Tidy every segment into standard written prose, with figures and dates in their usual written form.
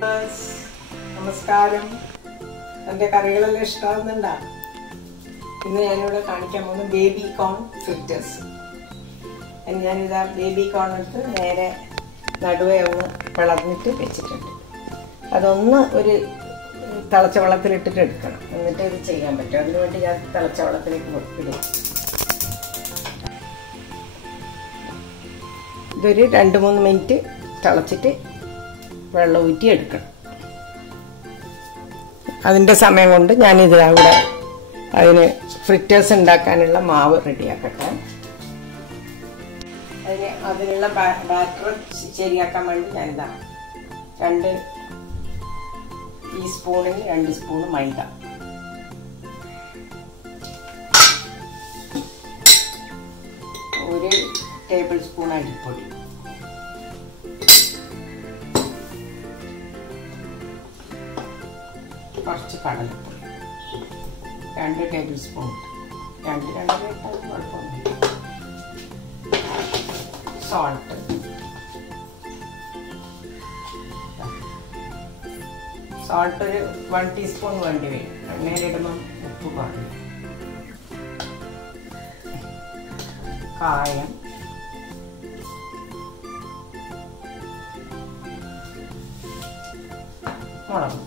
നമസ്കാരം. എൻ്റെ കറികളെല്ലാം ഇഷ്ടമാകുന്നുണ്ടോ? ഇന്ന് ഞാനിവിടെ കാണിക്കാൻ പോകുന്ന ബേബി കോൺ ഫ്രിറ്റേഴ്സ്. ഞാനിതാ ബേബി കോൺ എടുത്ത് നേരെ നടുവേ ഒന്ന് പിളർന്നിട്ട് വെച്ചിട്ടുണ്ട്. അതൊന്ന് ഒരു തിളച്ച വെള്ളത്തിലിട്ടിട്ട് എടുക്കണം, എന്നിട്ട് ഇത് ചെയ്യാൻ പറ്റും. അതിനുവേണ്ടി ഞാൻ തിളച്ച വെള്ളത്തിലേക്ക് ഇടും. ഇതൊരു 2-3 മിനിറ്റ് തിളച്ചിട്ട് വെള്ളം ഊറ്റി എടുക്കണം. അതിൻ്റെ സമയം കൊണ്ട് ഞാനിതിലൂടെ അതിന് ഫ്രിറ്റേഴ്സ് ഉണ്ടാക്കാനുള്ള മാവ് റെഡിയാക്കട്ടെ. അതിനുള്ള ബാറ്റർ ശരിയാക്കാൻ വേണ്ടി ഞാനിതാ 2 ടീസ്പൂണിന് 2 സ്പൂൺ മൈദ, ഒരു ടേബിൾ സ്പൂൺ അരിപ്പൊടി, കുറച്ച് കടലപ്പൊടി, 2 ടേബിൾ സ്പൂൺ, 2 കുഴപ്പമൊന്നുമില്ല, സോൾട്ട്, സോൾട്ട് ഒരു 1 ടീസ്പൂൺ വേണ്ടി വരും. എണ്ണയിലിടുമ്പം ഉപ്പ് പാടില്ല. കായം, മുളക്,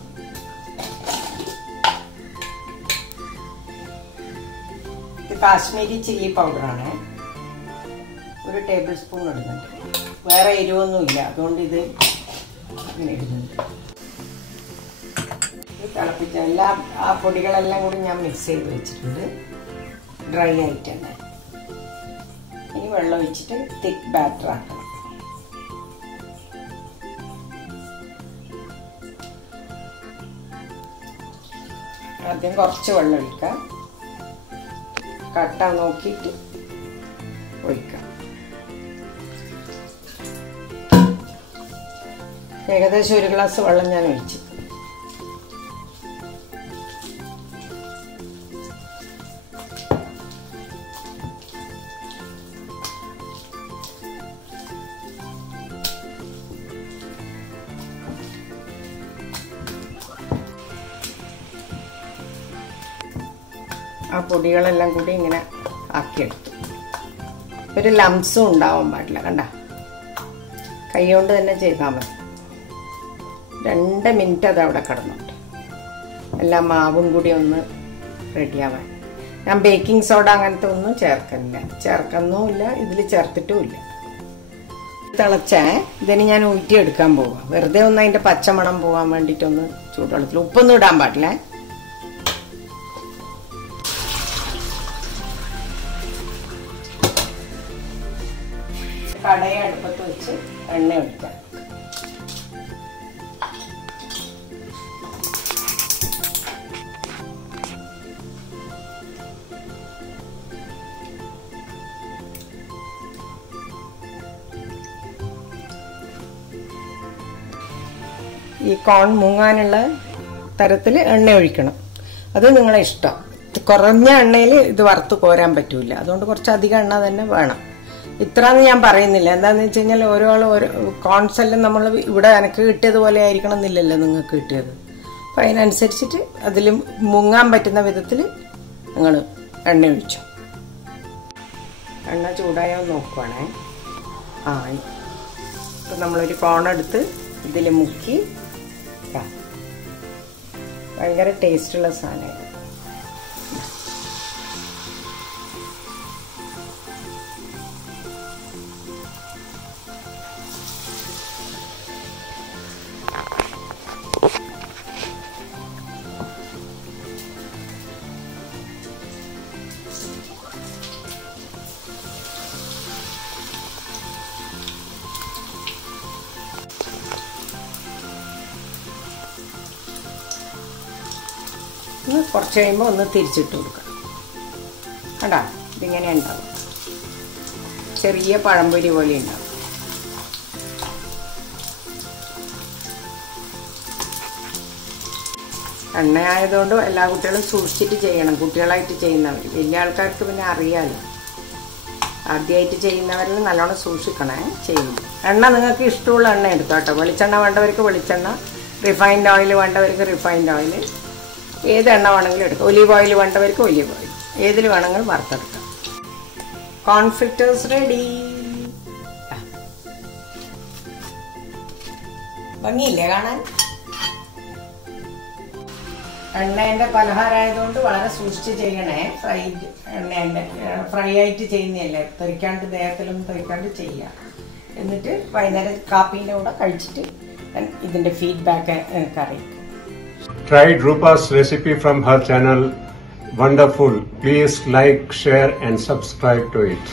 ഇത് കാശ്മീരി ചില്ലി പൗഡറാണ്, 1 ടേബിൾ സ്പൂൺ ഇടുന്നുണ്ട്. വേറെ എരിവൊന്നുമില്ല, അതുകൊണ്ട് ഇത് ഇങ്ങനെ ഇടുന്നുണ്ട്. തിളപ്പിച്ച ആ പൊടികളെല്ലാം കൂടി ഞാൻ മിക്സ് ചെയ്ത് വെച്ചിട്ടുണ്ട്, ഡ്രൈ ആയിട്ട് തന്നെ. ഇനി വെള്ളം ഒഴിച്ചിട്ട് തിക്ക് ബാറ്റർ ആക്കണം. ആദ്യം കുറച്ച് വെള്ളം ഒഴിക്കാം, കട്ട നോക്കിയിട്ട് ഒഴിക്കാം. ഏകദേശം 1 ഗ്ലാസ് വെള്ളം ഞാൻ ഒഴിച്ചു. ആ പൊടികളെല്ലാം കൂടി ഇങ്ങനെ ആക്കിയെടുത്തു. ഒരു ലംസും ഉണ്ടാവാൻ പാടില്ല. കണ്ട, കൈ കൊണ്ട് തന്നെ ചെയ്താൽ മതി. 2 മിനിറ്റ് അതവിടെ കിടന്നുണ്ട്, എല്ലാ മാവും കൂടി ഒന്ന് റെഡിയാവാൻ. ഞാൻ ബേക്കിംഗ് സോഡ അങ്ങനത്തെ ഒന്നും ചേർക്കുന്നുമില്ല, ഇതിൽ ചേർത്തിട്ടുമില്ല. തിളച്ചേ ഇതിന് ഞാൻ ഊറ്റിയെടുക്കാൻ പോവാം. വെറുതെ ഒന്ന് അതിൻ്റെ പച്ചമണം പോകാൻ വേണ്ടിയിട്ടൊന്ന് ചൂടുവെള്ളത്തിൽ. ഉപ്പൊന്നും ഇടാൻ പാടില്ലേ. കടയെ അടുപ്പത്ത് വെച്ച് എണ്ണ ഒഴിക്കാം. ഈ കോൺ മുങ്ങാനുള്ള തരത്തിൽ എണ്ണ ഒഴിക്കണം. അത് നിങ്ങളെ ഇഷ്ടം. കുറഞ്ഞ എണ്ണയിൽ ഇത് വറുത്ത് കോരാൻ പറ്റൂല, അതുകൊണ്ട് കുറച്ചധികം എണ്ണ തന്നെ വേണം. ഇത്രയെന്ന് ഞാൻ പറയുന്നില്ല. എന്താണെന്ന് വെച്ച് കഴിഞ്ഞാൽ ഓരോ കോൺസ് എല്ലാം നമ്മൾ ഇവിടെ എനിക്ക് കിട്ടിയതുപോലെ ആയിരിക്കണം എന്നില്ലല്ലോ നിങ്ങൾക്ക് കിട്ടിയത്. അപ്പം അതിനനുസരിച്ചിട്ട് അതിൽ മുങ്ങാൻ പറ്റുന്ന വിധത്തിൽ നിങ്ങൾ എണ്ണ ഒഴിച്ചു. എണ്ണ ചൂടായോ നോക്കുവാണേ. ഇപ്പം നമ്മളൊരു കോണെടുത്ത് ഇതിൽ മുക്കി, ഭയങ്കര ടേസ്റ്റുള്ള സാധനമാണ്. കുറച്ച് കഴിയുമ്പോൾ ഒന്ന് തിരിച്ചിട്ട് കൊടുക്കാം. കണ്ടാ, ഇതിങ്ങനെ ഉണ്ടാവും, ചെറിയ പഴംപൊരി പോലെ ഉണ്ടാവും. എണ്ണയായതുകൊണ്ട് എല്ലാ കുട്ടികളും സൂക്ഷിച്ചിട്ട് ചെയ്യണം. കുട്ടികളായിട്ട് ചെയ്യുന്നവർ, വലിയ ആൾക്കാർക്ക് പിന്നെ അറിയാമല്ലോ. ആദ്യമായിട്ട് ചെയ്യുന്നവരിൽ നല്ലോണം സൂക്ഷിക്കണേ ചെയ്യുമ്പോൾ. എണ്ണ നിങ്ങൾക്ക് ഇഷ്ടമുള്ള എണ്ണ എടുക്കാം കേട്ടോ. വെളിച്ചെണ്ണ വേണ്ടവർക്ക് വെളിച്ചെണ്ണ, റിഫൈൻഡ് ഓയിൽ വേണ്ടവർക്ക് റിഫൈൻഡ് ഓയിൽ, ഏത് എണ്ണ വേണമെങ്കിലും എടുക്കാം. ഒലീവ് ഓയിൽ വേണ്ടവർക്ക് ഒലീവ് ഓയിൽ, ഏതിൽ വേണമെങ്കിലും വറുത്തെടുക്കാം. കോൺ ഫ്രിറ്റേഴ്സ് റെഡി. ഭംഗിയില്ലേ കാണാൻ? എണ്ണേൻ്റെ പലഹാരമായതുകൊണ്ട് വളരെ സൂക്ഷിച്ച് ചെയ്യണേ. ഫ്രൈ ആയിട്ട് ചെയ്യുന്നതല്ലേ, തെറിക്കാണ്ട് ദേഹത്തിലൊന്നും തെറിക്കാണ്ട് ചെയ്യുക. എന്നിട്ട് വൈകുന്നേരം കാപ്പീൻ്റെ കൂടെ കഴിച്ചിട്ട് ഇതിൻ്റെ ഫീഡ്ബാക്ക് അറിയിക്കും. Tried Roopa's recipe from her channel. Wonderful. Please like, share and subscribe to it.